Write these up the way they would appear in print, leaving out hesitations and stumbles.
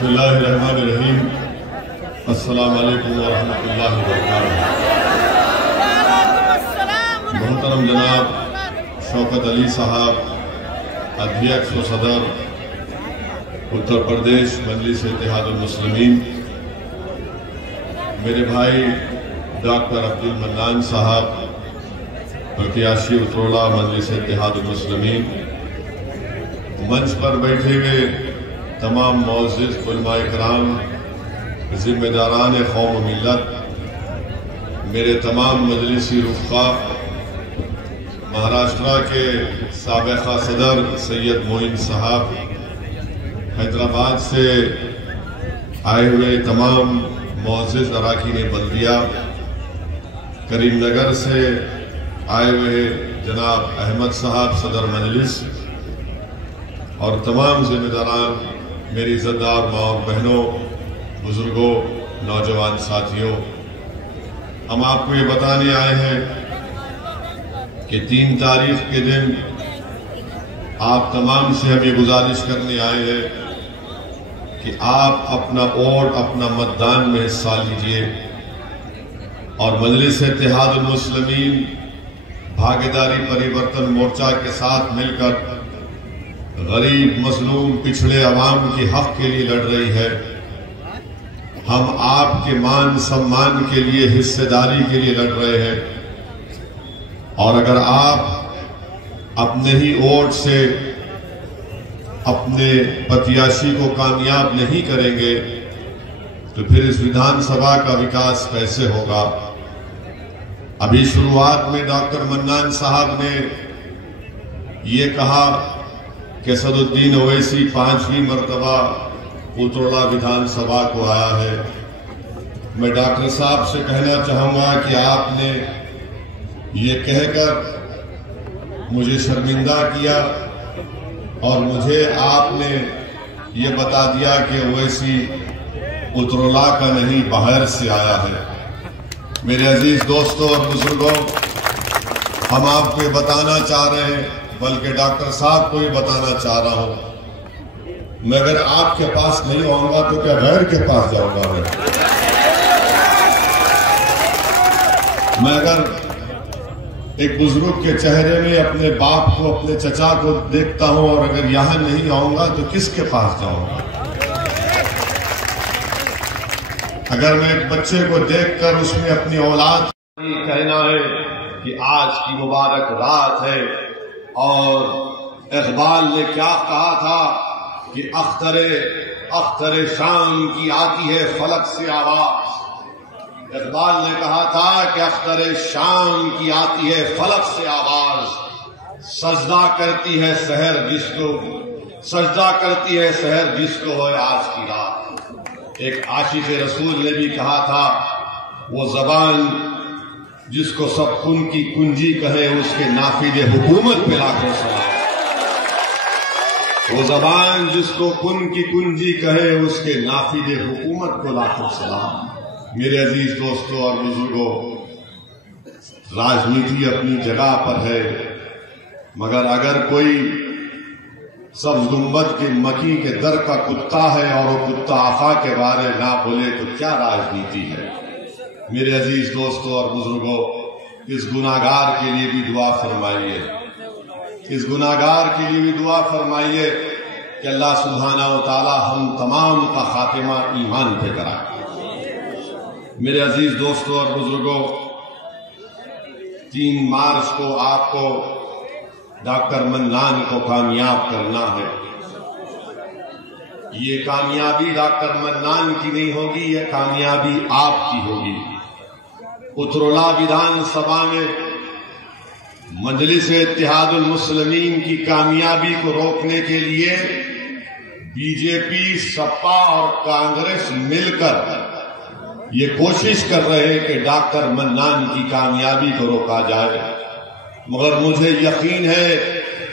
बिस्मिल्लाहिर्रहमानिर्रहीम। अस्सलाम वालेकुम वरहमतुल्लाहि वबरकातुहू। मोहतरम जनाब शौकत अली साहब, अध्यक्ष व सदर उत्तर प्रदेश मजलिस इत्तेहादुल मुस्लिमीन, मेरे भाई डॉक्टर अब्दुल मन्नान साहब, प्रत्याशी उतरोला मजलिस इत्तेहादुल मुस्लिमीन, मंच पर बैठे हुए तमाम मौजूद उलमाए कराम, जिम्मेदारान कौम मिल्लत, मेरे तमाम मजलिसी रुफ़ा, महाराष्ट्र के साबिक़ा सदर सैयद मोइन साहब, हैदराबाद से आए हुए तमाम मौजूद अरकान बल्दिया, करीमनगर से आए हुए जनाब अहमद साहब सदर मजलिस और तमाम जिम्मेदारान, मेरी इज़्ज़तदार माँ और बहनों, बुजुर्गों, नौजवान साथियों, हम आपको ये बताने आए हैं कि 3 तारीख के दिन आप तमाम से हम ये गुजारिश करने आए हैं कि आप अपना वोट, अपना मतदान में हिस्सा लीजिए और मजलिस इत्तेहादुल मुस्लिमीन भागीदारी परिवर्तन मोर्चा के साथ मिलकर गरीब, मजलूम, पिछड़े अवाम के हक के लिए लड़ रही है। हम आपके मान सम्मान के लिए, हिस्सेदारी के लिए लड़ रहे हैं और अगर आप अपने ही वोट से अपने प्रत्याशी को कामयाब नहीं करेंगे तो फिर इस विधानसभा का विकास कैसे होगा। अभी शुरुआत में डॉक्टर मन्नान साहब ने ये कहा कि असदुद्दीन ओवैसी 5वीं मर्तबा उतरोला विधानसभा को आया है। मैं डॉक्टर साहब से कहना चाहूंगा कि आपने ये कहकर मुझे शर्मिंदा किया और मुझे आपने ये बता दिया कि ओवैसी उतरोला का नहीं, बाहर से आया है। मेरे अजीज दोस्तों और बुजुर्गों, हम आपको ये बताना चाह रहे हैं, बल्कि डॉक्टर साहब को ही बताना चाह रहा हूं, मैं अगर आपके पास नहीं आऊंगा तो क्या गैर के पास जाऊंगा? मैं अगर एक बुजुर्ग के चेहरे में अपने बाप को, अपने चचा को देखता हूं और अगर यहां नहीं आऊंगा तो किसके पास जाऊंगा? अगर मैं एक बच्चे को देखकर उसमें अपनी औलाद कहना है कि आज की मुबारक रात है, और इकबाल ने क्या कहा था कि अख्तरे शाम की आती है फलक से आवाज। इकबाल ने कहा था कि अख्तरे शाम की आती है फलक से आवाज, सजदा करती है सहर जिसको हो आज की रात। एक आशिक़ रसूल ने भी कहा था, वो जबान जिसको सब कुन की कुंजी कहे उसके नाफिज़े हुकूमत पे लाखों सलाम। वो जबान जिसको कुन की कुंजी कहे उसके नाफिज़े हुकूमत को लाखों सलाम। मेरे अजीज दोस्तों और बुजुर्गों, राजनीति अपनी जगह पर है, मगर अगर कोई सब्ज़ गुंबद के मकी के दर का कुत्ता है और वो कुत्ता आका के बारे में ना बोले तो क्या राजनीति है? मेरे अजीज दोस्तों और बुजुर्गों, इस गुनाहगार के लिए भी दुआ फरमाइए, इस गुनाहगार के लिए भी दुआ फरमाइए कि अल्लाह सुब्हाना व तआला हम तमाम का खातिमा ईमान पे कराए। मेरे अजीज दोस्तों और बुजुर्गों, 3 मार्च को आपको डॉक्टर मन्नान को कामयाब करना है। ये कामयाबी डॉक्टर मन्नान की नहीं होगी, ये कामयाबी आपकी होगी। उतरोला विधानसभा में मजलिस इत्तेहादुल मुस्लिमीन की कामयाबी को रोकने के लिए बीजेपी, सपा और कांग्रेस मिलकर ये कोशिश कर रहे हैं कि डॉक्टर मन्नान की कामयाबी को रोका जाए। मगर मुझे यकीन है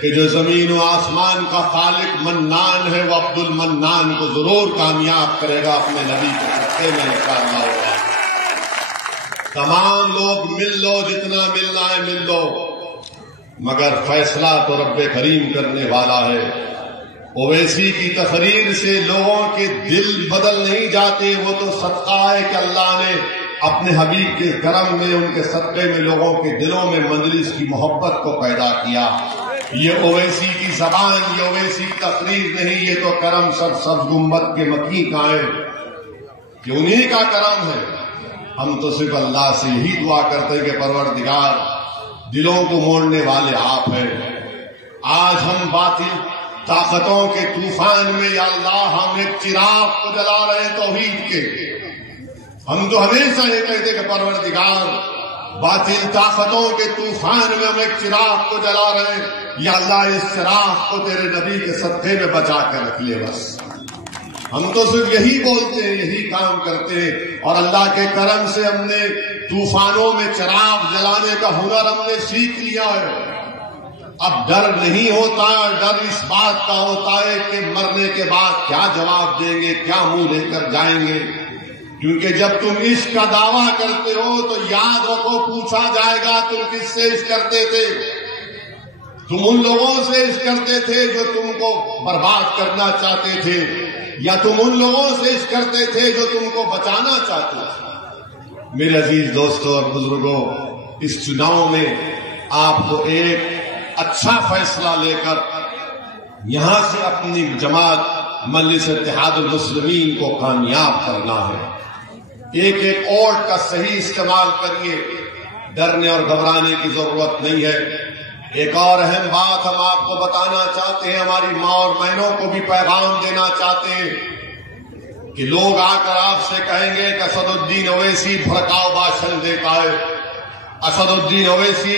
कि जो जमीन व आसमान का खालिक मन्नान है, वो अब्दुल मन्नान को जरूर कामयाब करेगा अपने नबी के सत्ते में इंशाअल्लाह होगा। तमाम लोग मिल लो, जितना मिलना है मिल लो, मगर फैसला तो रब्बे करीम करने वाला है। ओवैसी की तकरीर से लोगों के दिल बदल नहीं जाते, वो तो सदका है कि अल्लाह ने अपने हबीब के करम में, उनके सदक़े में लोगों के दिलों में मजलिस की मोहब्बत को पैदा किया। ये ओवैसी की जबान, ये ओवैसी की तकरीर नहीं, ये तो करम सब गुम्बद के मकी का है कि उन्हीं का करम है। हम तो सिर्फ अल्लाह से यही दुआ करते हैं कि परवरदिगार, दिलों को मोड़ने वाले आप हैं। आज हम बातिल ताकतों के तूफान में या अल्लाह हम एक चिराग को जला रहे हैं तौहीद के। हम तो हमेशा ये कहते कि परवरदिगार, बातिल ताकतों के तूफान में हम एक चिराग को जला रहे हैं, या अल्लाह इस चिराग को तेरे नबी के सदक़े में बचा कर रख ले। बस हम तो सिर्फ यही बोलते हैं, यही काम करते हैं, और अल्लाह के करम से हमने तूफानों में चिराग जलाने का हुनर हमने सीख लिया है। अब डर नहीं होता, डर इस बात का होता है कि मरने के बाद क्या जवाब देंगे, क्या मुंह लेकर जाएंगे। क्योंकि जब तुम इश्क का दावा करते हो तो याद रखो, पूछा जाएगा तुम किससे इश्क करते थे। तुम उन लोगों से इश्क करते थे जो तुमको बर्बाद करना चाहते थे, या तुम उन लोगों से इश्क करते थे जो तुमको बचाना चाहते थे। मेरे अजीज दोस्तों और बुजुर्गों, इस चुनाव में आपको एक अच्छा फैसला लेकर यहां से अपनी जमात मजलिस इत्तेहादुल मुस्लिमीन को कामयाब करना है। एक एक वोट का सही इस्तेमाल करिए, डरने और घबराने की जरूरत नहीं है। एक और अहम बात हम आपको बताना चाहते हैं, हमारी माँ और बहनों को भी पैगाम देना चाहते हैं कि लोग आकर आपसे कहेंगे कि असदुद्दीन ओवैसी भड़काऊ भाषण देता है, असदुद्दीन ओवैसी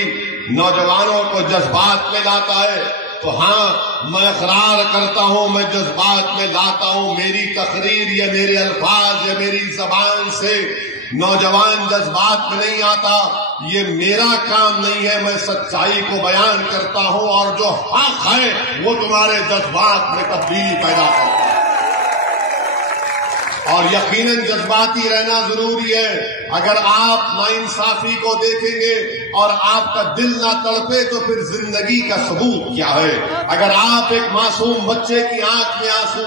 नौजवानों को जज्बात में लाता है। तो हाँ, मैं इकरार करता हूं, मैं जज्बात में लाता हूं। मेरी तकरीर या मेरे अल्फाज या मेरी जबान से नौजवान जज्बात में नहीं आता, ये मेरा काम नहीं है। मैं सच्चाई को बयान करता हूं और जो हक है वो तुम्हारे जज्बात में तब्दीली पैदा करता है। और यकीनन जज्बाती रहना जरूरी है। अगर आप नाइंसाफी को देखेंगे और आपका दिल ना तड़पे तो फिर जिंदगी का सबूत क्या है। अगर आप एक मासूम बच्चे की आंख में आंसू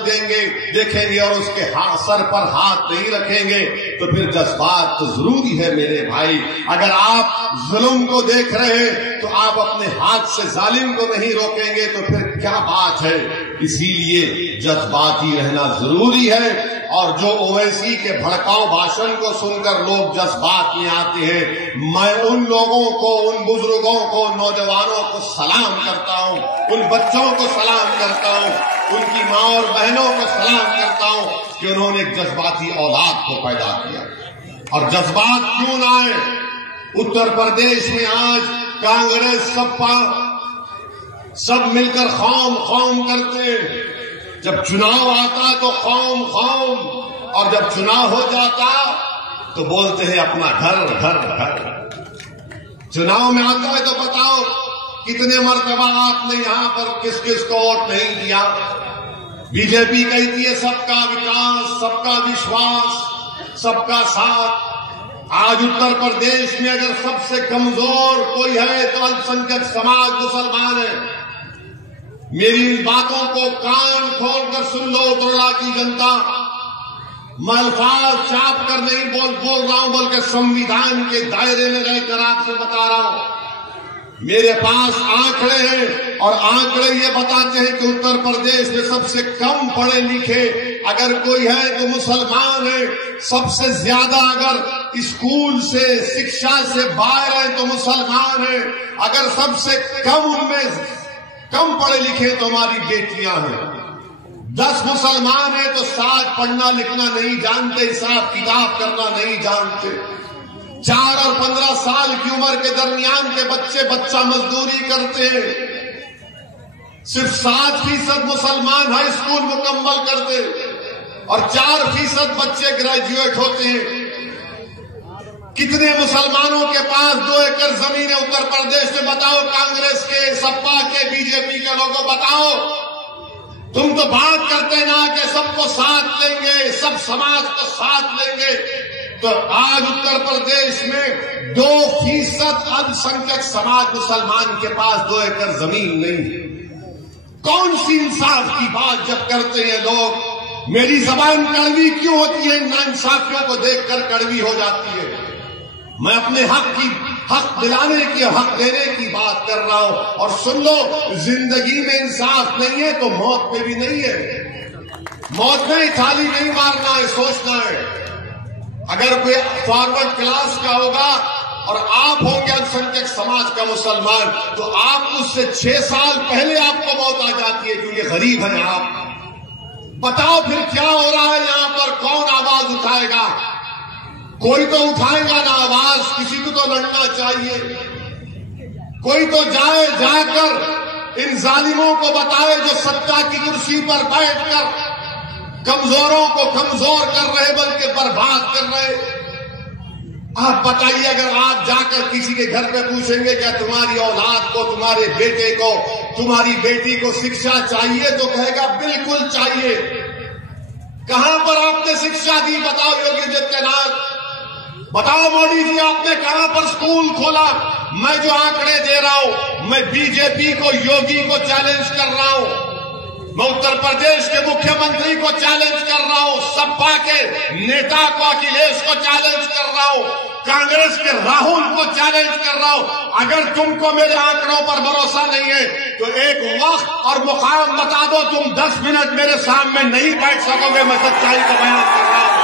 देखेंगे और उसके सर पर हाथ नहीं रखेंगे तो फिर जज्बात तो जरूरी है मेरे भाई। अगर आप जुल्म को देख रहे हैं तो आप अपने हाथ से जालिम को नहीं रोकेंगे तो फिर क्या बात है। इसीलिए जज्बाती रहना जरूरी है। और जो ओवैसी के भड़काऊ भाषण को सुनकर लोग जज्बात में आते हैं, मैं उन लोगों को, उन बुजुर्गों को, नौजवानों को सलाम करता हूं, उन बच्चों को सलाम करता हूं, उनकी माँ और बहनों को सलाम करता हूं कि उन्होंने एक जज्बाती औलाद को पैदा किया। और जज्बात क्यों ना आए। उत्तर प्रदेश में आज कांग्रेस सपा सब मिलकर खौम करते हैं। जब चुनाव आता तो खौम, और जब चुनाव हो जाता तो बोलते हैं अपना घर। चुनाव में आता है तो बताओ कितने मर्तबा आपने यहां पर किस किस को वोट नहीं दिया। बीजेपी कहती है सबका विकास, सबका विश्वास, सबका साथ। आज उत्तर प्रदेश में अगर सबसे कमजोर कोई है तो अल्पसंख्यक समाज मुसलमान है। मेरी इन बातों को कान खोलकर सुन लो उत्तरला की जनता। मैं अल्फाज चाप कर नहीं बोल रहा हूं, बल्कि संविधान के दायरे में रहकर आपसे बता रहा हूं। मेरे पास आंकड़े हैं और आंकड़े ये बताते हैं कि उत्तर प्रदेश में सबसे कम पढ़े लिखे अगर कोई है तो मुसलमान है। सबसे ज्यादा अगर स्कूल से, शिक्षा से बाहर है तो मुसलमान है। अगर सबसे कम उनमें कम पढ़े लिखे तो हमारी बेटियां हैं। 10 मुसलमान हैं तो 7 पढ़ना लिखना नहीं जानते, हिसाब किताब करना नहीं जानते। 4 और 15 साल की उम्र के दरमियान के बच्चा मजदूरी करते हैं। सिर्फ 7% मुसलमान हाई स्कूल मुकम्मल करते और 4% बच्चे ग्रेजुएट होते हैं। कितने मुसलमानों के पास 2 एकड़ जमीन है उत्तर प्रदेश में? बताओ, कांग्रेस के, सपा के, बीजेपी के लोगों बताओ। तुम तो बात करते ना कि सबको साथ लेंगे, सब समाज को साथ लेंगे। तो आज उत्तर प्रदेश में 2% अल्पसंख्यक समाज मुसलमान के पास 2 एकड़ जमीन नहीं है। कौन सी इंसाफ की बात जब करते हैं लोग, मेरी जबान कड़वी क्यों होती है? नाइंसाफियों को देखकर कड़वी हो जाती है। मैं अपने हक दिलाने की, हक देने की बात कर रहा हूं। और सुन लो, जिंदगी में इंसाफ नहीं है तो मौत में भी नहीं है। मौत में थाली नहीं मारना है, सोचना है। अगर कोई फॉरवर्ड क्लास का होगा और आप होंगे अल्पसंख्यक समाज का मुसलमान, तो आप उससे 6 साल पहले आपको मौत आ जाती है, क्योंकि गरीब हैं आप। बताओ फिर क्या हो रहा है यहां पर? कौन आवाज उठाएगा? कोई तो उठाएगा ना आवाज, किसी को तो लड़ना चाहिए। कोई तो जाकर इन जालिमों को बताए जो सत्ता की कुर्सी पर बैठकर कमजोरों को कमजोर कर रहे, बल्कि बर्बाद कर रहे। आप बताइए, अगर आप जाकर किसी के घर पे पूछेंगे क्या तुम्हारी औलाद को, तुम्हारे बेटे को, तुम्हारी बेटी को शिक्षा चाहिए, तो कहेगा बिल्कुल चाहिए। कहां पर आपने शिक्षा दी? बताओ योगी आदित्यनाथ, बताओ मोदी जी, आपने कहां पर स्कूल खोला? मैं जो आंकड़े दे रहा हूं, मैं बीजेपी को, योगी को चैलेंज कर रहा हूं। मैं उत्तर प्रदेश के मुख्यमंत्री को चैलेंज कर रहा हूं, सपा के नेता को, अखिलेश को चैलेंज कर रहा हूं, कांग्रेस के राहुल को चैलेंज कर रहा हूं। अगर तुमको मेरे आंकड़ों पर भरोसा नहीं है तो एक वक्त और मुकाम बता दो, तुम 10 मिनट मेरे सामने नहीं बैठ सकोगे। मैं सच्चाई को बयान कर रहा हूं।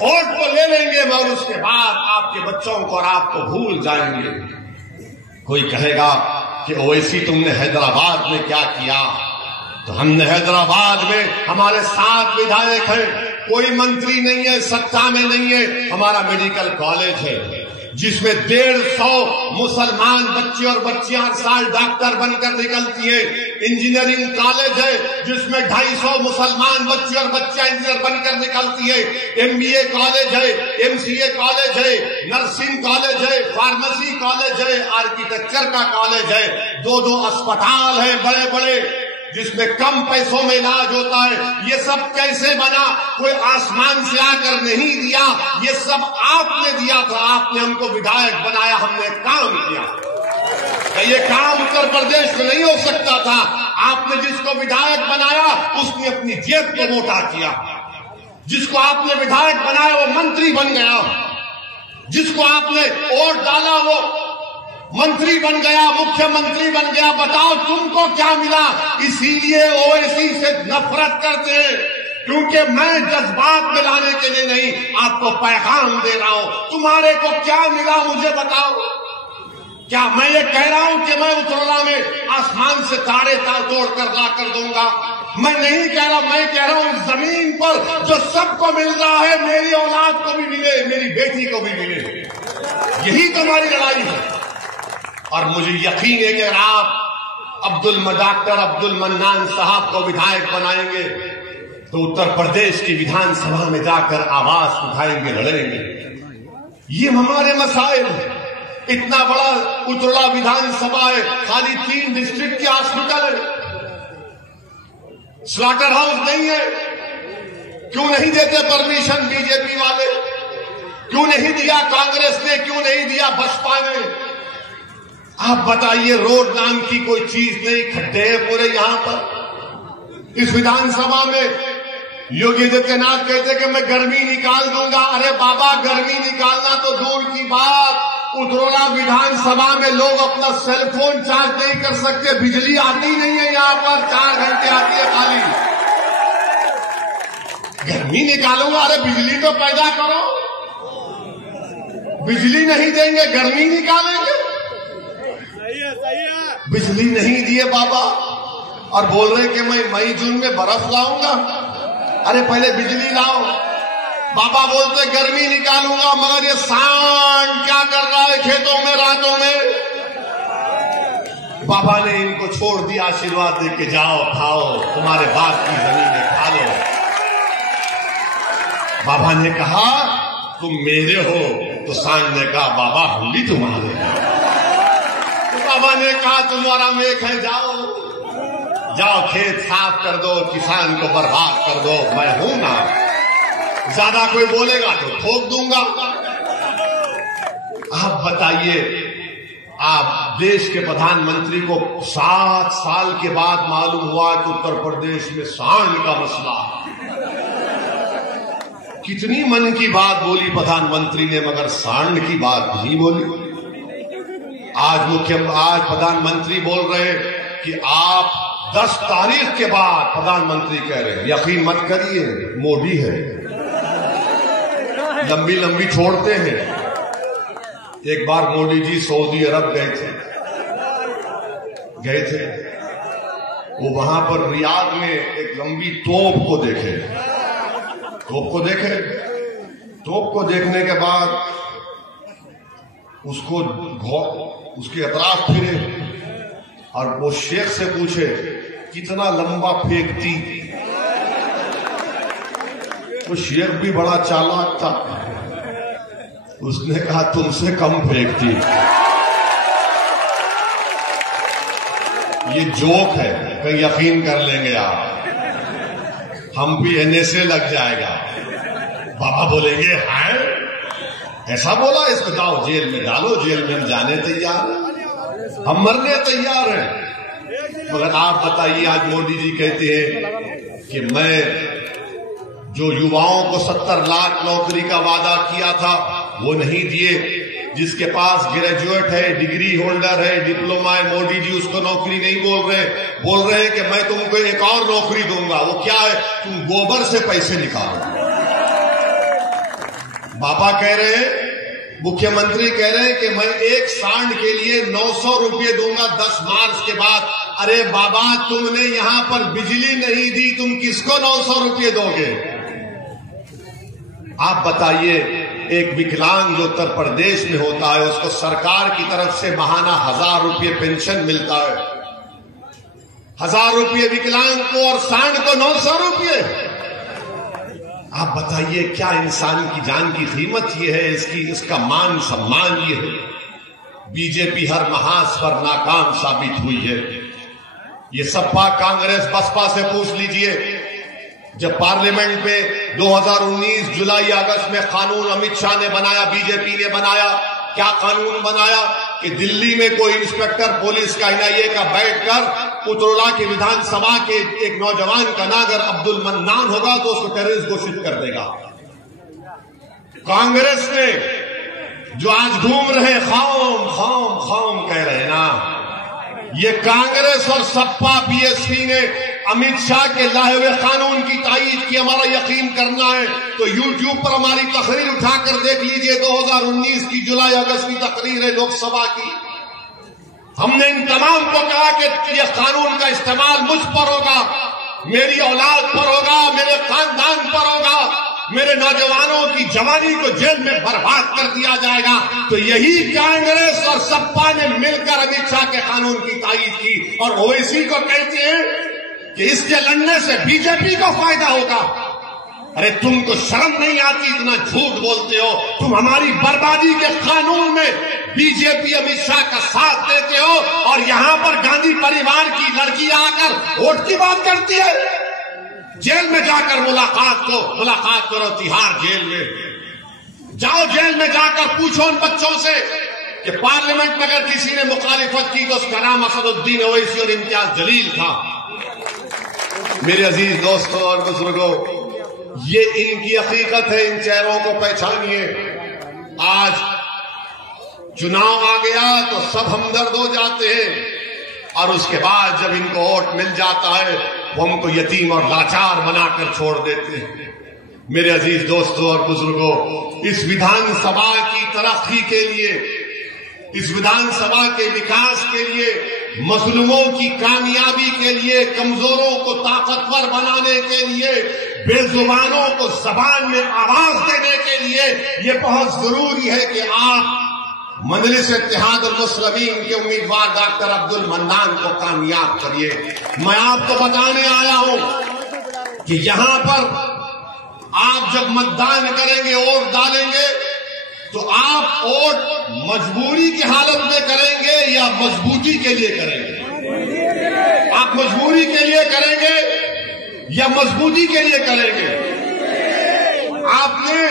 वोट को ले लेंगे और उसके बाद आपके बच्चों को और आपको भूल जाएंगे। कोई कहेगा कि ओवैसी तुमने हैदराबाद में क्या किया? तो हमने हैदराबाद में, हमारे 7 विधायक हैं, कोई मंत्री नहीं है, सत्ता में नहीं है। हमारा मेडिकल कॉलेज है जिसमें 150 मुसलमान बच्चे और बच्चियां हर साल डॉक्टर बनकर निकलती है। इंजीनियरिंग कॉलेज है जिसमें 250 मुसलमान बच्चे और बच्चियां इंजीनियर बनकर निकलती है। MBA कॉलेज है, MCA कॉलेज है, नर्सिंग कॉलेज है, फार्मेसी कॉलेज है, आर्किटेक्चर का कॉलेज है। 2-2 अस्पताल है बड़े बड़े, जिसमें कम पैसों में इलाज होता है। ये सब कैसे बना? कोई आसमान से आकर नहीं दिया, ये सब आपने दिया था। आपने हमको विधायक बनाया, हमने काम किया। ये काम उत्तर प्रदेश में नहीं हो सकता था। आपने जिसको विधायक बनाया उसने अपनी जेब को मोटा किया। जिसको आपने विधायक बनाया वो मंत्री बन गया। जिसको आपने वोट डाला वो मंत्री बन गया, मुख्यमंत्री बन गया। बताओ तुमको क्या मिला? इसीलिए ओवैसी से नफरत करते हैं, क्योंकि मैं जज्बात में लाने के लिए नहीं, आपको पैगाम दे रहा हूं। तुम्हारे को क्या मिला मुझे बताओ? क्या मैं ये कह रहा हूं कि मैं उतरला में आसमान से तारे तोड़कर ला कर दूंगा? मैं नहीं कह रहा, मैं कह रहा हूं जमीन पर जो सबको मिल रहा है, मेरी औलाद को भी मिले, मेरी बेटी को भी मिले। यही तो हमारी लड़ाई है। और मुझे यकीन है कि अगर आप डॉक्टर अब्दुल मन्नान साहब को विधायक बनाएंगे तो उत्तर प्रदेश की विधानसभा में जाकर आवाज उठाएंगे, लड़ेंगे। ये हमारे मसाइल। इतना बड़ा उतरला विधानसभा है, खाली 3 डिस्ट्रिक्ट के हॉस्पिटल है, स्लॉटर हाउस नहीं है। क्यों नहीं देते परमिशन बीजेपी वाले? क्यों नहीं दिया कांग्रेस ने? क्यों नहीं दिया बसपा ने? आप बताइए, रोड नाम की कोई चीज नहीं, खड्डे हैं पूरे यहां पर। इस विधानसभा में योगी आदित्यनाथ कहते कि मैं गर्मी निकाल दूंगा। अरे बाबा, गर्मी निकालना तो दूर की बात, उतरौला विधानसभा में लोग अपना सेलफोन चार्ज नहीं कर सकते, बिजली आती नहीं है यहां पर, 4 घंटे आती है खाली। गर्मी निकालूंगा? अरे बिजली तो पैदा करो। बिजली नहीं देंगे, गर्मी निकालेंगे? बिजली नहीं दिए बाबा, और बोल रहे कि मैं मई जून में बर्फ लाऊंगा। अरे पहले बिजली लाओ। बाबा बोलते गर्मी निकालूंगा, मगर ये सांड क्या कर रहा है खेतों में रातों में? बाबा ने इनको छोड़ दिया, आशीर्वाद दे के जाओ, खाओ, तुम्हारे बाप की जमीन खा लो। बाबा ने कहा तुम मेरे हो, तो सांड ने कहा बाबा हम भी तुम्हारे हैं। बाबा ने कहा तुम्हारा मेघ है, जाओ जाओ खेत साफ कर दो, किसान को बर्बाद कर दो, मैं हूं ना। ज्यादा कोई बोलेगा तो ठोक दूंगा। आप बताइए, आप देश के प्रधानमंत्री को 7 साल के बाद मालूम हुआ कि उत्तर प्रदेश में सांड का मसला है। कितनी मन की बात बोली प्रधानमंत्री ने, मगर सांड की बात नहीं बोली। आज प्रधानमंत्री बोल रहे हैं कि आप 10 तारीख के बाद, प्रधानमंत्री कह रहे हैं, यकीन मत करिए, मोदी है, लंबी लंबी छोड़ते हैं। एक बार मोदी जी सऊदी अरब गए थे, वो वहां पर रियाद में एक लंबी तोप को देखे। तोप को देखने के बाद उसके अतराफ फिरे और वो शेख से पूछे कितना लंबा फेंकती। वो शेख भी बड़ा चालाक था, उसने कहा तुमसे कम फेंकती। ये जोक है, कहीं यकीन कर लेंगे आप, हम भी एनएसए लग जाएगा। बाबा बोलेंगे हैं ऐसा बोला, इसको जाओ जेल में डालो, जेल में हम जाने तैयार हैं, हम मरने तैयार हैं। मगर आप बताइए, आज मोदी जी कहते हैं कि मैं जो युवाओं को 70 लाख नौकरी का वादा किया था वो नहीं दिए। जिसके पास ग्रेजुएट है, डिग्री होल्डर है, डिप्लोमा है, मोदी जी उसको नौकरी नहीं बोल रहे हैं कि मैं तुमको एक और नौकरी दूंगा। वो क्या है? तुम गोबर से पैसे निकालो। बाबा कह रहे हैं, मुख्यमंत्री कह रहे हैं कि मैं एक सांड के लिए 900 रुपये दूंगा 10 मार्च के बाद। अरे बाबा, तुमने यहां पर बिजली नहीं दी, तुम किसको 900 रुपये दोगे? आप बताइए, एक विकलांग जो उत्तर प्रदेश में होता है उसको सरकार की तरफ से महाना 1000 रुपये पेंशन मिलता है। 1000 रुपये विकलांग को और सांड को 900 रुपये। आप बताइए, क्या इंसान की जान की कीमत ये है, इसका मान सम्मान ये है? बीजेपी हर महाज पर नाकाम साबित हुई है। ये सपा, कांग्रेस, बसपा से पूछ लीजिए, जब पार्लियामेंट में 2019 जुलाई अगस्त में कानून अमित शाह ने बनाया, बीजेपी ने बनाया, क्या कानून बनाया कि दिल्ली में कोई इंस्पेक्टर पुलिस का, एनआईए का बैठकर उतरोला के विधानसभा के एक नौजवान का नाम अगर अब्दुल मन्नान होगा तो उसको टेररिस्ट घोषित कर देगा। कांग्रेस ने जो आज घूम रहे खाम कह रहे हैं ना, ये कांग्रेस और सपा बीएसपी ने अमित शाह के लाए हुए कानून की तायीद की। हमारा यकीन करना है तो यूट्यूब पर हमारी तकरीर उठाकर देख लीजिए, 2019 की जुलाई अगस्त की तकरीर है लोकसभा की। हमने इन तमाम को कहा कि यह कानून का इस्तेमाल मुझ पर होगा, मेरी औलाद पर होगा, मेरे खानदान पर होगा, मेरे नौजवानों की जवानी को जेल में बर्बाद कर दिया जाएगा। तो यही कांग्रेस और सपा ने मिलकर अमित शाह के कानून की तायीद की और ओवैसी को कहते हैं कि इसके लड़ने से बीजेपी को फायदा होगा। अरे तुमको शर्म नहीं आती, इतना झूठ बोलते हो। तुम हमारी बर्बादी के कानून में बीजेपी अमित शाह का साथ देते हो और यहां पर गांधी परिवार की लड़की आकर वोट की बात करती है। जेल में जाकर मुलाकात करो, तिहाड़ जेल में जाओ, जेल में जाकर पूछो उन बच्चों से कि पार्लियामेंट में अगर किसी ने मुखालिफत की तो उसका नाम असदुद्दीन ओवैसी और इम्तियाज जलील था। मेरे अजीज दोस्तों और बुजुर्गों, ये इनकी हकीकत है, इन चेहरों को पहचानिए। आज चुनाव आ गया तो सब हमदर्द हो जाते हैं और उसके बाद जब इनको वोट मिल जाता है वो हमको यतीम और लाचार बनाकर छोड़ देते हैं। मेरे अजीज दोस्तों और बुजुर्गों, इस विधानसभा की तरक्की के लिए, इस विधानसभा के विकास के लिए, मजलूमों की कामयाबी के लिए, कमजोरों को ताकतवर बनाने के लिए, बेजुबानों को जबान में आवाज देने के लिए ये बहुत जरूरी है कि आप मजलिस इत्तेहाद और मुस्लिमीन के उम्मीदवार डॉक्टर अब्दुल मन्नान को कामयाब करिए। मैं आपको बताने आया हूं कि यहां पर आप जब मतदान करेंगे, वोट डालेंगे, तो आप वोट मजबूरी की हालत में करेंगे या मजबूती के लिए करेंगे? आप मजबूरी के लिए करेंगे या मजबूती के लिए करेंगे? आपने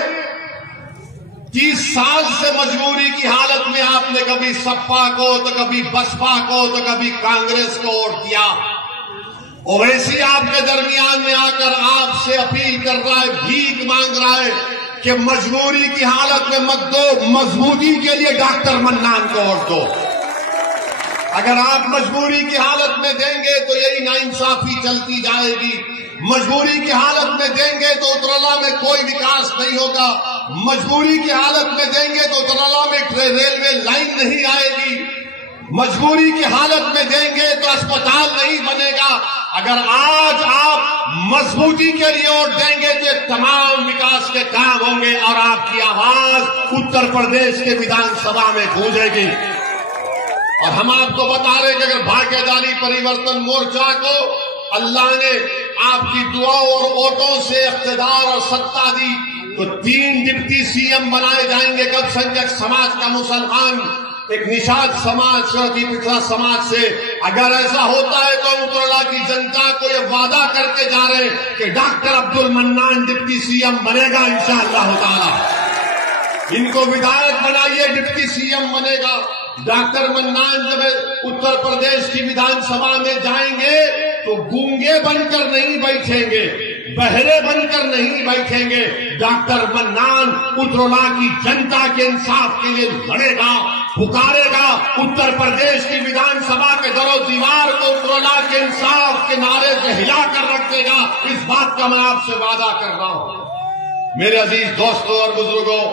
30 साल से मजबूरी की हालत में आपने कभी सपा को तो कभी बसपा को तो कभी कांग्रेस को वोट दिया। ओवैसी आपके दरमियान में आकर आपसे अपील कर रहा है, भीख मांग रहा है कि मजबूरी की हालत में मत दो, मजबूती के लिए डॉक्टर मन्नान को वोट दो। अगर आप मजबूरी की हालत में देंगे तो यही नाइंसाफी चलती जाएगी। मजबूरी की हालत में देंगे तो उतरला में कोई विकास नहीं होगा। मजबूरी की हालत में देंगे तो उतरला में रेलवे लाइन नहीं आएगी। मजबूरी की हालत में देंगे तो अस्पताल नहीं बनेगा। अगर आज आप मजबूती के लिए वोट देंगे तो तमाम विकास के काम होंगे और आपकी आवाज उत्तर प्रदेश के विधानसभा में गूंजेगी। और हम आपको बता रहे कि अगर भाग्यशाली परिवर्तन मोर्चा को अल्लाह ने आपकी दुआओं और वोटों से इख्तिदार और सत्ता दी तो 3 डिप्टी सीएम बनाए जाएंगे। अल्पसंख्यक समाज का मुसलमान, एक निषाद समाज की पिछड़ा समाज से। अगर ऐसा होता है तो उतरला की जनता को ये वादा करके जा रहे हैं कि doctor Abdul mannan deputy CM बनेगा इंशाअल्लाह ताला। इनको विधायक बनाइए, डिप्टी सीएम बनेगा। डॉक्टर मन्नान जब उत्तर प्रदेश की विधानसभा में जाएंगे तो गूंगे बनकर नहीं बैठेंगे, बहरे बनकर नहीं बैठेंगे। डॉक्टर मन्नान उतरला की जनता के इंसाफ के लिए लड़ेगा, पुकारेगा। उत्तर प्रदेश की विधानसभा के दरो दीवार को उतरला के इंसाफ के नारे से हिलाकर रख देगा। इस बात का मैं आपसे वादा कर रहा हूं। मेरे अजीज दोस्तों और बुजुर्गों,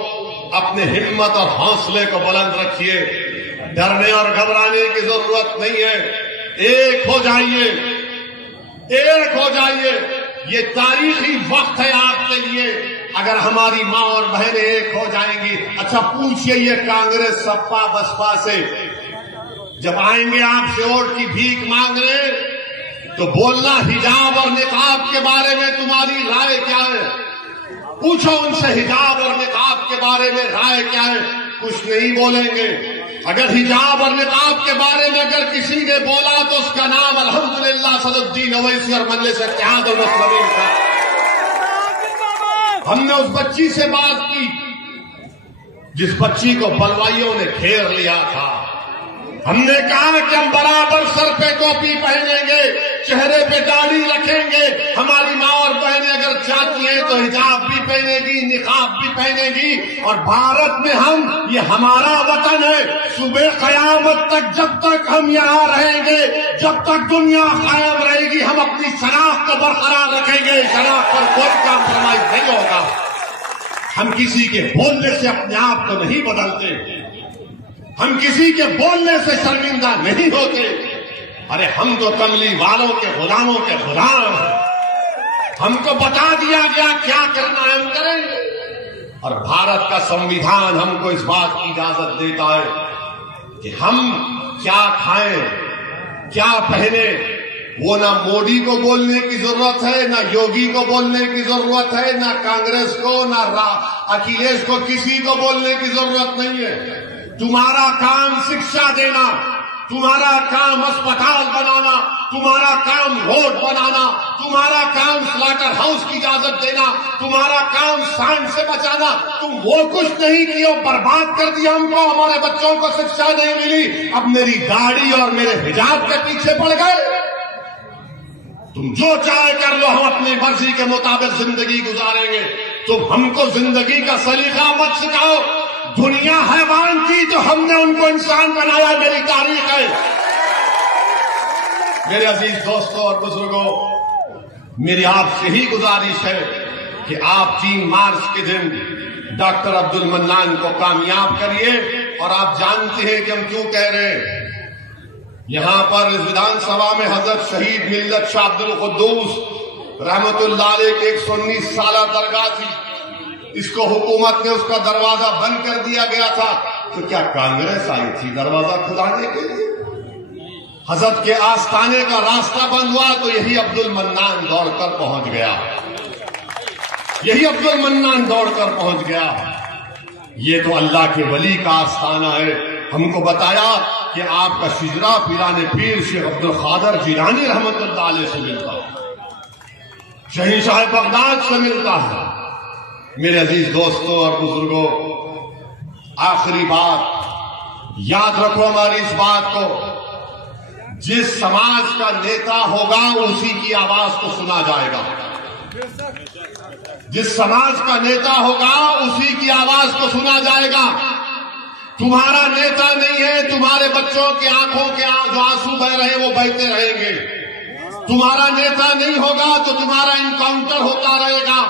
अपने हिम्मत और हौसले को बुलंद रखिए। डरने और घबराने की जरूरत नहीं है। एक हो जाइए, एक हो जाइए। ये तारीखी वक्त है आपके लिए। अगर हमारी मां और बहनें एक हो जाएंगी। अच्छा पूछिए ये कांग्रेस सपा बसपा से, जब आएंगे आपसे वोट की भीख मांगने तो बोलना हिजाब और निकाब के बारे में तुम्हारी राय क्या है। पूछो उनसे हिजाब और निकाब के बारे में राय क्या है, कुछ नहीं बोलेंगे। अगर हिजाब और निकाब के बारे में अगर किसी ने बोला तो उसका नाम अल्हम्दुलिल्लाह सदुद्दीन ओवैसी और मजलिस इत्तेहाद उल मुस्लिमीन था। हमने उस बच्ची से बात की जिस बच्ची को बलवाइयों ने घेर लिया था। हमने कहा कि हम बराबर सर पे टोपी पहनेंगे, चेहरे पे दाढ़ी रखेंगे। हमारी माँ और बहनें अगर चाहती हैं तो हिजाब भी पहनेगी, निकाब भी पहनेगी। और भारत में हम, ये हमारा वतन है। सुबह कयामत तक जब तक हम यहाँ रहेंगे, जब तक दुनिया कायम रहेगी, हम अपनी शनाख्त को बरकरार रखेंगे। शनाख्त पर कोई कॉम्प्रोमाइज नहीं होगा। हम किसी के बोलने से अपने आप को नहीं बदलते, हम किसी के बोलने से शर्मिंदा नहीं होते। अरे हम तो कमली वालों के गुलामों के गुलाम हैं। हमको बता दिया गया क्या करना है, हम करेंगे। और भारत का संविधान हमको इस बात की इजाजत देता है कि हम क्या खाएं, क्या पहने। वो ना मोदी को बोलने की जरूरत है, ना योगी को बोलने की जरूरत है, ना कांग्रेस को, ना अखिलेश को, किसी को बोलने की जरूरत नहीं है। तुम्हारा काम शिक्षा देना, तुम्हारा काम अस्पताल बनाना, तुम्हारा काम रोड बनाना, तुम्हारा काम स्लॉटर हाउस की इजाजत देना, तुम्हारा काम सांड से बचाना। तुम वो कुछ नहीं किया, बर्बाद कर दिया हमको। हमारे बच्चों को शिक्षा नहीं मिली। अब मेरी गाड़ी और मेरे हिजाब के पीछे पड़ गए। तुम जो चाहे कर लो, हम अपनी मर्जी के मुताबिक जिंदगी गुजारेंगे। तुम हमको जिंदगी का सलीका मत सिखाओ। दुनिया हैवान थी तो हमने उनको इंसान बनाया, मेरी तारीख है। मेरे अजीज दोस्तों और बुजुर्गों, मेरी आपसे ही गुजारिश है कि आप 3 मार्च के दिन डॉक्टर अब्दुल मन्नान को कामयाब करिए। और आप जानते हैं कि हम क्यों कह रहे हैं। यहां पर इस विधानसभा में हजरत शहीद मिल्लत शाह अब्दुल कुद्दूस रहमतुल्लाह अलैह की 119 साला दरगाह थी। इसको हुकूमत ने उसका दरवाजा बंद कर दिया गया था। तो क्या कांग्रेस आई थी दरवाजा खुलाने के लिए? हजरत के आस्थाने का रास्ता बंद हुआ तो यही अब्दुल मन्नान दौड़कर पहुंच गया। यही अब्दुल मन्नान दौड़कर पहुंच गया। ये तो अल्लाह के वली का आस्थाना है। हमको बताया कि आपका शिजरा पीराने पीर शेख अब्दुल कादिर जिलानी रहमतुल्लाह अलैह से मिलता है, शहींशाह बगदाद से मिलता है। मेरे अजीज दोस्तों और बुजुर्गों, आखिरी बात, याद रखो हमारी इस बात को, जिस समाज का नेता होगा उसी की आवाज को सुना जाएगा। जिस समाज का नेता होगा उसी की आवाज को सुना जाएगा। तुम्हारा नेता नहीं है, तुम्हारे बच्चों के आंखों के जो आंसू बह रहे वो बहते रहेंगे। तुम्हारा नेता नहीं होगा तो तुम्हारा इनकाउंटर होता रहेगा।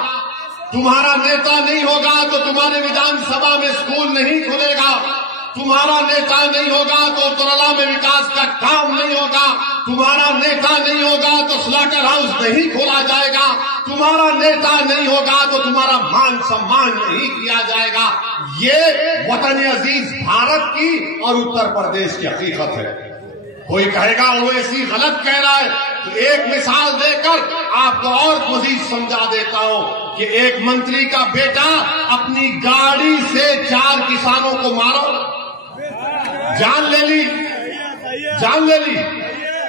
तुम्हारा नेता नहीं होगा तो तुम्हारे विधानसभा में स्कूल नहीं खुलेगा। तुम्हारा नेता नहीं होगा तो उत्तरला में विकास का काम नहीं होगा। तुम्हारा नेता नहीं होगा तो स्लॉटर हाउस नहीं खोला जाएगा। तुम्हारा नेता नहीं होगा तो तुम्हारा मान सम्मान नहीं किया जाएगा। ये वतन अजीज भारत की और उत्तर प्रदेश की हकीकत है। कोई कहेगा ओवैसी गलत कह रहा है, तो एक मिसाल देकर आपको और मजीद समझा देता हूं कि एक मंत्री का बेटा अपनी गाड़ी से 4 किसानों को मारो, जान ले ली,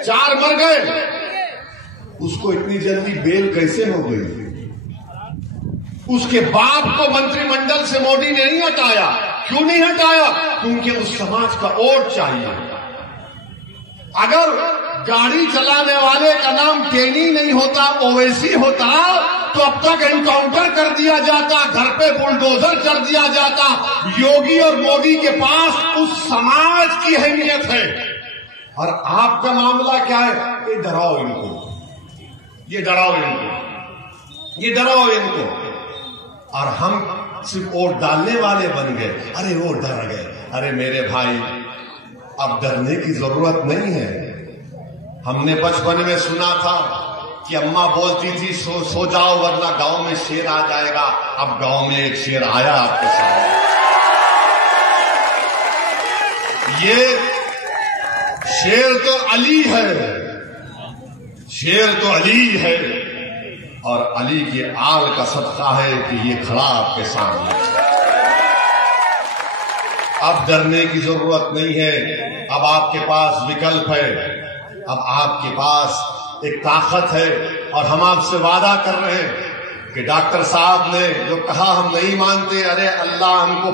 4 मर गए। उसको इतनी जल्दी बेल कैसे हो गई? उसके बाप को मंत्रिमंडल से मोदी ने नहीं हटाया। क्यों नहीं हटाया? क्योंकि उस समाज का वोट चाहिए। अगर गाड़ी चलाने वाले का नाम टेनी नहीं होता, ओवैसी होता, तो अब तक एनकाउंटर कर दिया जाता, घर पे बुलडोजर कर दिया जाता। योगी और मोदी के पास उस समाज की अहमियत है। और आपका मामला क्या है? ये डराओ इनको, ये डराओ इनको, ये डराओ इनको। और हम सिर्फ वोट डालने वाले बन गए। अरे वो डर गए। अरे मेरे भाई, अब डरने की जरूरत नहीं है। हमने बचपन में सुना था कि अम्मा बोलती थी सो जाओ वरना गांव में शेर आ जाएगा। अब गांव में एक शेर आया आपके सामने। ये शेर तो अली है, शेर तो अली है, और अली की आल का सदका है कि ये खड़ा आपके सामने। अब डरने की जरूरत नहीं है। अब आपके पास विकल्प है, अब आपके पास एक ताकत है। और हम आपसे वादा कर रहे हैं कि डॉक्टर साहब ने जो कहा हम नहीं मानते। अरे अल्लाह हमको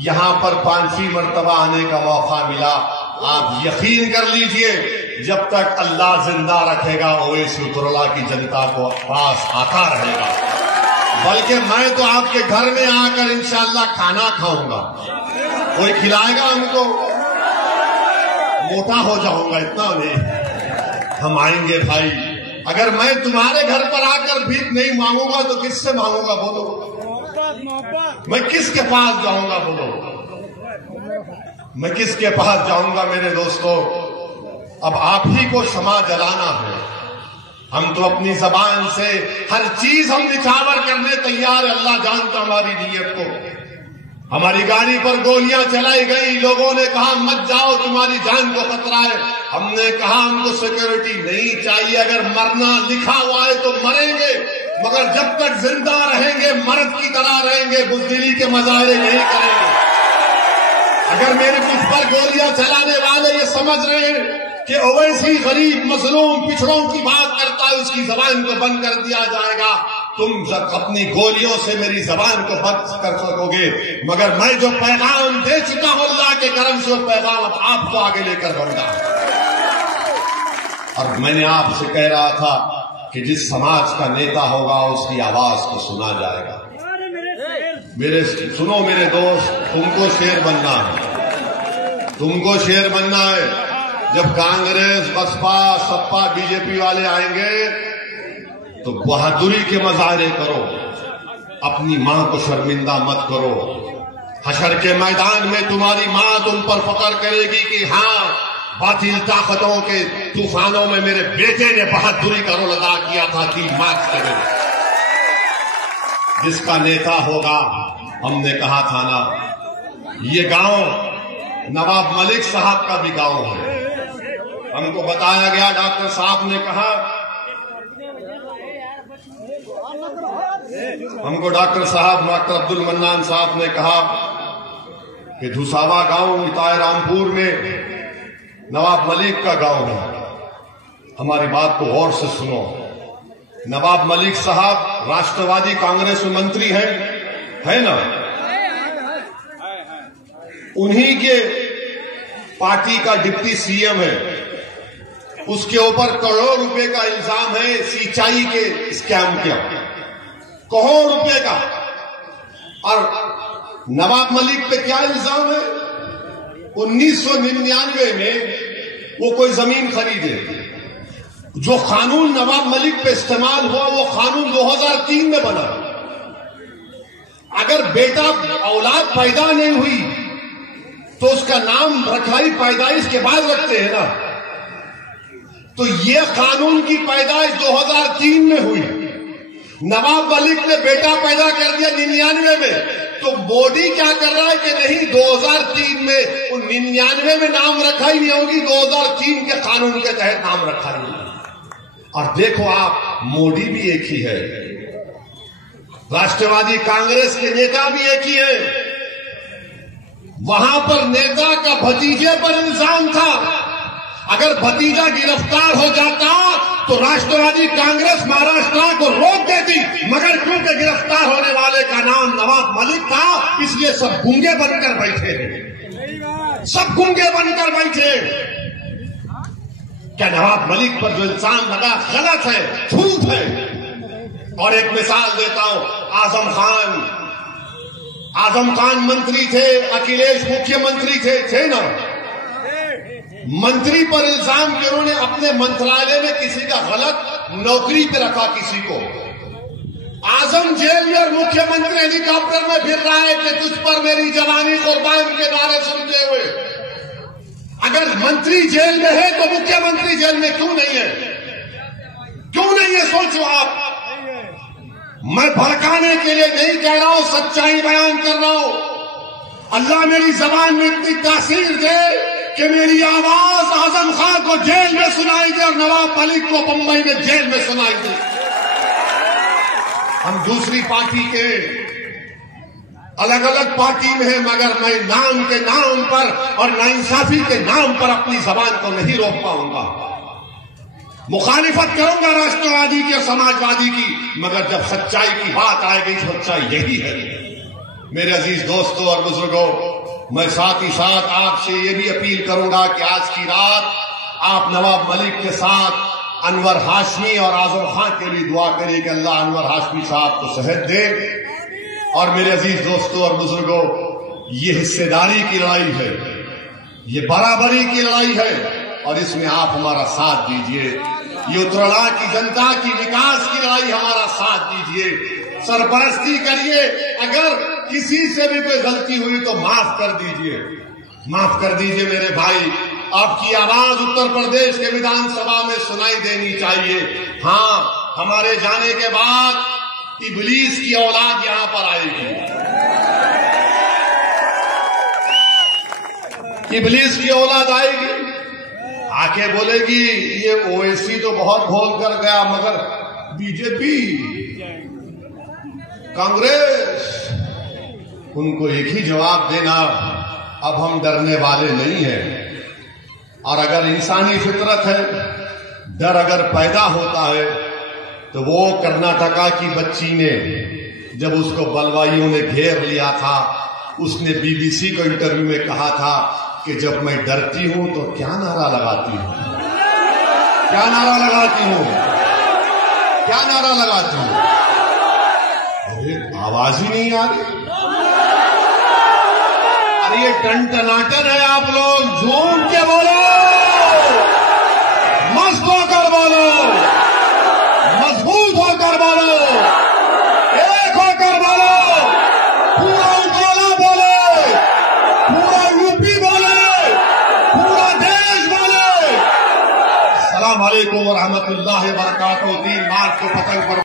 यहां पर 5वीं मर्तबा आने का मौका मिला। आप यकीन कर लीजिए, जब तक अल्लाह जिंदा रखेगा ओवैसी उत्तरला की जनता को पास आता रहेगा। बल्कि मैं तो आपके घर में आकर इंशाअल्लाह खाना खाऊंगा। कोई खिलाएगा हमको, मोटा हो जाऊंगा, इतना नहीं। हम आएंगे भाई। अगर मैं तुम्हारे घर पर आकर भीख नहीं मांगूंगा तो किससे मांगूंगा बोलो? मैं किसके पास जाऊंगा बोलो? मैं किसके पास जाऊंगा मेरे दोस्तों? अब आप ही को क्षमा जलाना है। हम तो अपनी जबान से हर चीज हम निछावर करने तैयार है। अल्लाह जानता हमारी नीयत को। हमारी गाड़ी पर गोलियां चलाई गई, लोगों ने कहा मत जाओ, तुम्हारी जान को खतरा है। हमने कहा हमको सिक्योरिटी नहीं चाहिए। अगर मरना लिखा हुआ है तो मरेंगे, मगर जब तक जिंदा रहेंगे मर्द की तरह रहेंगे, बुज़दिली के मजारे नहीं करेंगे। अगर मेरे मुझ पर गोलियां चलाने वाले ये समझ रहे हैं कि ओवैसी गरीब मजलूम पिछड़ों की बात करता है, उसकी जबान को बंद कर दिया जाएगा, तुम जब अपनी गोलियों से मेरी जबान को बंद कर सकोगे। मगर मैं जो पैगाम दे चुका हूं अल्लाह के करम से, वो पैगाम आपको आगे लेकर जाऊंगा। और मैंने आपसे कह रहा था कि जिस समाज का नेता होगा उसकी आवाज को सुना जाएगा। सुनो मेरे दोस्त, तुमको शेर बनना है, तुमको शेर बनना है। जब कांग्रेस, बसपा, सपा, बीजेपी वाले आएंगे तो बहादुरी के मजारे करो, अपनी मां को शर्मिंदा मत करो। हशर के मैदान में तुम्हारी मां तुम पर फख्र करेगी कि हाँ, बातिल ताकतों के तूफानों में मेरे बेटे ने बहादुरी का रोल अदा किया था। 3 मार्च के दिन जिसका नेता होगा, हमने कहा था ना, ये गांव नवाब मलिक साहब का भी गांव है। हमको बताया गया, डॉक्टर साहब ने कहा, हमको डॉक्टर अब्दुल मन्नान साहब ने कहा कि धुसावा गांव इताए रामपुर में नवाब मलिक का गांव है। हमारी बात को गौर से सुनो। नवाब मलिक साहब राष्ट्रवादी कांग्रेस में मंत्री है ना? उन्हीं के पार्टी का डिप्टी सीएम है, उसके ऊपर करोड़ रुपए का इल्जाम है सिंचाई के स्कैम का, करोड़ रुपए का। और नवाब मलिक पे क्या इल्जाम है? 1999 में वो कोई जमीन खरीदे, जो कानून नवाब मलिक पे इस्तेमाल हुआ वो कानून 2003 में बना। अगर बेटा औलाद पैदा नहीं हुई तो उसका नाम रखाई पैदाइश के बाद रखते हैं ना। तो ये कानून की पैदाइश 2003 में हुई, नवाब मलिक ने बेटा पैदा कर दिया 99 में, तो मोदी क्या कर रहा है कि नहीं 2003 में 99 में नाम रखा ही नहीं होगी, 2003 के कानून के तहत नाम रखा ही नहीं। और देखो आप, मोदी भी एक ही है, राष्ट्रवादी कांग्रेस के नेता भी एक ही है। वहां पर नेता का भतीजे पर इल्जाम था, अगर भतीजा गिरफ्तार हो जाता तो राष्ट्रवादी कांग्रेस महाराष्ट्र को रोक देती, मगर क्योंकि गिरफ्तार होने वाले का नाम नवाब मलिक था, इसलिए सब गूंगे बनकर बैठे, सब गूंगे बनकर बैठे। क्या नवाब मलिक पर जो इल्जाम लगा गलत है, झूठ है। और एक मिसाल देता हूं, आजम खान मंत्री थे, अखिलेश मुख्यमंत्री थे ना। मंत्री पर इल्जाम कि उन्होंने अपने मंत्रालय में किसी का गलत नौकरी पे रखा किसी को। आजम जेल में और मुख्यमंत्री हेलीकॉप्टर में फिर रहा है कि तुझ पर मेरी जवानी कुर्बान के नारे सुनते हुए। अगर मंत्री जेल में है तो मुख्यमंत्री जेल में क्यों नहीं है? क्यों नहीं है, सोचो आप। मैं भड़काने के लिए नहीं कह रहा हूं, सच्चाई बयान कर रहा हूं। अल्लाह मेरी जबान में इतनी तासीर दे कि मेरी आवाज आजम खान को जेल में सुनाई दे और नवाब मलिक को बंबई में जेल में सुनाई दे। हम दूसरी पार्टी के अलग अलग पार्टी में है, मगर मैं नाम के नाम पर और नाइंसाफी के नाम पर अपनी जबान को नहीं रोक पाऊंगा। मुखालिफत करूंगा राष्ट्रवादी की और समाजवादी की, मगर जब सच्चाई की बात आएगी, सच्चाई यही है। मेरे अजीज दोस्तों और बुजुर्गों, मैं साथ ही साथ आपसे ये भी अपील करूंगा कि आज की रात आप नवाब मलिक के साथ अनवर हाशमी और आजम खान के लिए दुआ करिए कि अल्लाह अनवर हाशमी साहब को सेहत दे। और मेरे अजीज दोस्तों और बुजुर्गों, ये हिस्सेदारी की लड़ाई है, ये बराबरी की लड़ाई है, और इसमें आप हमारा साथ दीजिए। ये उत्तराला की जनता की विकास की लड़ाई, हमारा साथ दीजिए, सरपरस्ती करिए। अगर किसी से भी कोई गलती हुई तो माफ कर दीजिए, माफ कर दीजिए मेरे भाई। आपकी आवाज उत्तर प्रदेश के विधानसभा में सुनाई देनी चाहिए। हाँ, हमारे जाने के बाद इबलीस की औलाद यहां पर आएगी, इबलीस की औलाद आएगी, आके बोलेगी ये ओवैसी तो बहुत भोल कर गया, मगर बीजेपी कांग्रेस, उनको एक ही जवाब देना, अब हम डरने वाले नहीं हैं। और अगर इंसानी फितरत है, डर अगर पैदा होता है, तो वो कर्नाटका की बच्ची ने जब उसको बलवाइयों ने घेर लिया था, उसने बीबीसी को इंटरव्यू में कहा था कि जब मैं डरती हूं तो क्या नारा लगाती हूं, क्या नारा लगाती हूं, क्या नारा लगाती हूं। अरे आवाज ही नहीं आ रही। अरे ये टनटनाटन है, आप लोग झूम के बोलो, मस्त होकर बोलो, मजबूत होकर बोलो, एक होकर बोलो, पूरा उजाला बोले, पूरा यूपी बोले, पूरा देश बोले। अस्सलाम वालेकुम व रहमतुल्लाहि व बरकातहू। 3 मार्च को पतंग पर